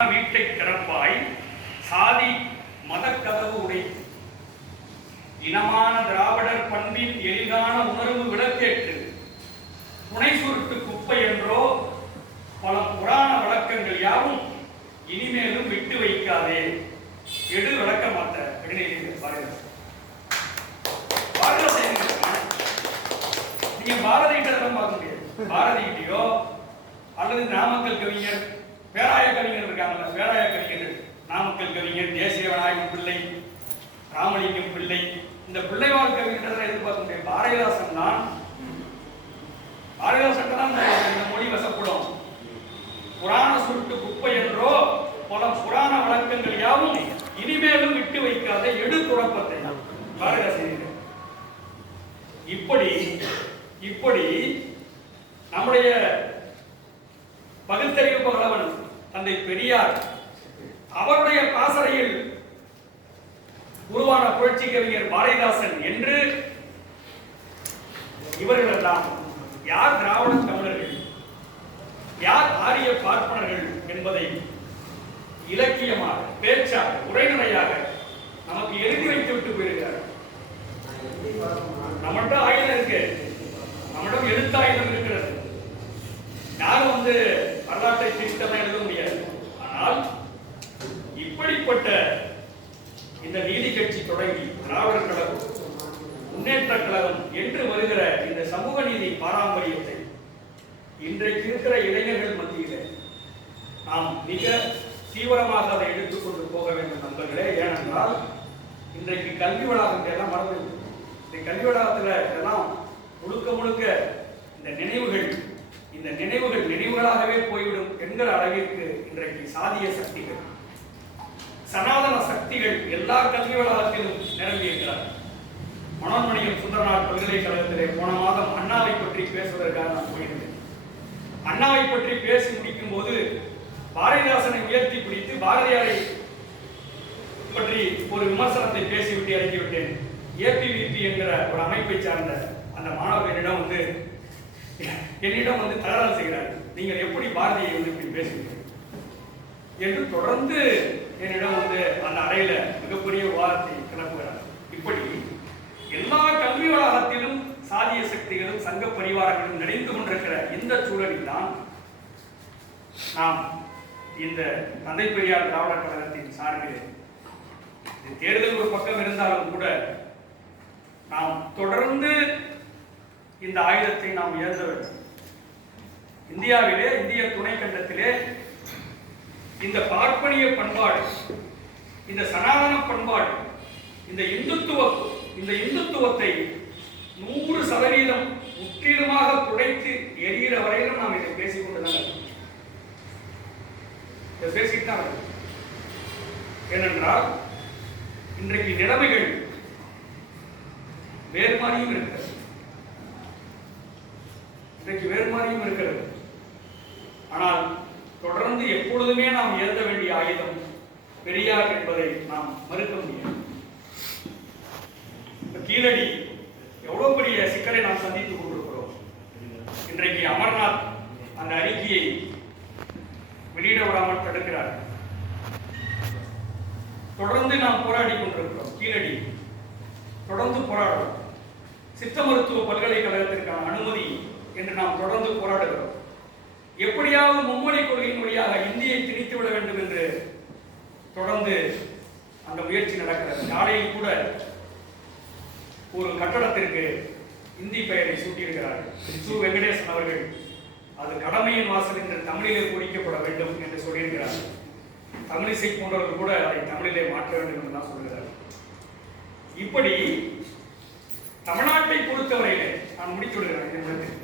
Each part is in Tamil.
வீட்டை திறப்பாய் சாதி மத கதவு உடை இனமான திராவிடர் பண்பின் எளிதான உணர்வு விளக்கேற்று துணை சுருட்டு குப்பை என்றோ பல புராண வழக்கங்கள் யாவும் இனிமேலும் விட்டு வைக்காதே எடு விளக்க மாத்த நீங்க பாரதி கிட்ட பார்க்க முடியாது. பாரதி கிட்டயோ அல்லது நாமக்கல் கவிஞர் பேராய கவிஞர் இருக்காங்கல்ல, பேராய கவிஞர்கள் நாமக்கல் கவிஞர் தேசிய விநாயகம் பிள்ளை, ராமலிங்கம் பிள்ளை, இந்த பிள்ளைவாழ் கவிஞர்கள் எதிர்பார்க்க முடியாது. பாரதிதாசன் தான் இந்த மொழி வசப்படும். புராண சுருட்டு குப்பை என்றோ பல புராண வழக்கங்கள் யாவும் இனிமேலும் விட்டு வைக்காத எடு குழப்பத்தை பாரதிதாசன். இப்படி நம்முடைய பகுத்தறிவு பகலவன் தந்தை பெரியார் அவருடைய பாசறையில் உருவான புரட்சி கவிஞர் பாரதிதாசன் என்று இவர்களெல்லாம் யார் திராவிட தமிழர்கள், யார் ஆரிய பார்ப்பனர்கள் என்பதை இலக்கியமாக, பேச்சாக, உரைநடையாக நமக்கு எழுதி வைத்து விட்டு போயிருக்கிறார். நம்மகிட்ட ஆயுதம் இருக்கு, நம்மிடம் எழுத்தாயுதம் இருக்கிறது. யாரும் வரலாற்றை திருத்தமாக எழுத முடியாது. ஆனால் இப்படிப்பட்ட இந்த நீதி கட்சி தொடங்கி திராவிடர் கழகம், முன்னேற்ற கழகம் என்று வருகிற இந்த சமூக நீதி பாரம்பரியத்தை இன்றைக்கு இருக்கிற இளைஞர்கள் மத்தியில் நாம் மிக தீவிரமாக அதை எடுத்துக்கொண்டு போக வேண்டும் நண்பர்களே. ஏனென்றால் இன்றைக்கு கல்வி வளாகத்தை எல்லாம் மறந்து, இந்த கல்வி வளாகத்தில் எல்லாம் முழுக்க இந்த நினைவுகள் நினைவுகளாகவே போய்விடும் என்கிற அளவிற்கு இன்றைக்கு சாதிய சக்திகள், சனாதன சக்திகள் எல்லா கல்வி வளாகத்திலும் நிரம்பி இருக்கிறார். மனோன்மணியம் சுந்தரனார் பல்கலைக்கழகத்திலே போன மாதம் அண்ணாவை பற்றி பேசுவதற்காக நான் போயிருந்தேன். அண்ணாவை பற்றி பேசி முடிக்கும் போது பாரதிதாசனை உயர்த்தி பிடித்து பாரதியாரை பற்றி ஒரு விமர்சனத்தை பேசிவிட்டு இறங்கிவிட்டேன். ஏபிவிபி என்கிற ஒரு அமைப்பை சார்ந்த அந்த மாணவர்களிடம் என்னிடம் தகராறு செய்கிறார்கள். நீங்கள் எப்படி பாரதியை இப்படி பேசுகிறீர்கள் என்று தொடர்ந்து என்னிடம் அந்த அறையில மிகப்பெரிய விவாதத்தை கிளப்புகிறார். இப்படி எல்லா கல்வி வளாகத்திலும் சாதிய சக்திகளும் சங்க பரிவாரங்களும் நிறைந்து கொண்டிருக்கிற இந்த சூழலில் தான் நாம் இந்த தந்தை பெரியார் திராவிடர் கழகத்தின் சார்பில் தேர்தல் ஒரு பக்கம் இருந்தாலும் கூட நாம் தொடர்ந்து இந்த ஆயுதத்தை நாம் ஏற்ற வேண்டும். இந்தியாவிலே, இந்திய துணை கண்டத்திலே இந்த பார்ப்பனிய பண்பாடு, இந்த சனாதன பண்பாடு, இந்த இந்துத்துவத்தை 100% முற்றிலுமாக துடைத்து எரிகிற வரையிலும் நாம் இதை பேசிக்கொண்டுதான் பேசித்தான். ஏனென்றால் இன்றைக்கு நிலைமைகள் வேறு மாதிரியும் இருக்கிறது. ஆனால் தொடர்ந்து எப்பொழுதுமே நாம் ஏற்ற வேண்டிய ஆயுதம் பெரியார் என்பதை நாம் மறுக்க முடியாது. கீழடி எவ்வளவு பெரிய சிக்கலை நாம் சந்தித்துக் கொண்டிருக்கிறோம். இன்றைக்கு அமர்நாத் அந்த அறிக்கையை வெளியிட விடாமல் தடுக்கிறார். தொடர்ந்து நாம் போராடி கொண்டிருக்கிறோம். கீழடி தொடர்ந்து போராடுறோம். சித்த மருத்துவ பல்கலைக்கழகத்திற்கான அனுமதி என்று நாம் தொடர்ந்து போராடுகிறோம். எப்படியாவது மும்மொழி கொள்கையின் வழியாக இந்தியை திணித்துவிட வேண்டும் என்று தொடர்ந்து அந்த முயற்சி நடக்கிறது. நாளையில் கூட ஒரு கட்டடத்திற்கு இந்தி பெயரை சூட்டியிருக்கிறார்கள். சு வெங்கடேசன் அவர்கள் அது கடமையின் வாசல் என்று தமிழிலே குறிக்கப்பட வேண்டும் என்று சொல்லியிருக்கிறார்கள். தமிழிசை போன்றவர்கள் கூட அதை தமிழிலே மாற்ற வேண்டும் என்று தான் சொல்கிறார்கள். இப்படி தமிழ்நாட்டை பொறுத்தவரையிலே நான் முடித்து விடுகிறேன்.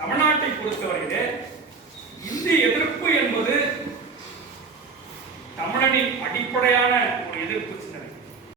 தமிழ்நாட்டை பொறுத்தவரையிலே இந்தி எதிர்ப்பு என்பது தமிழனின் அடிப்படையான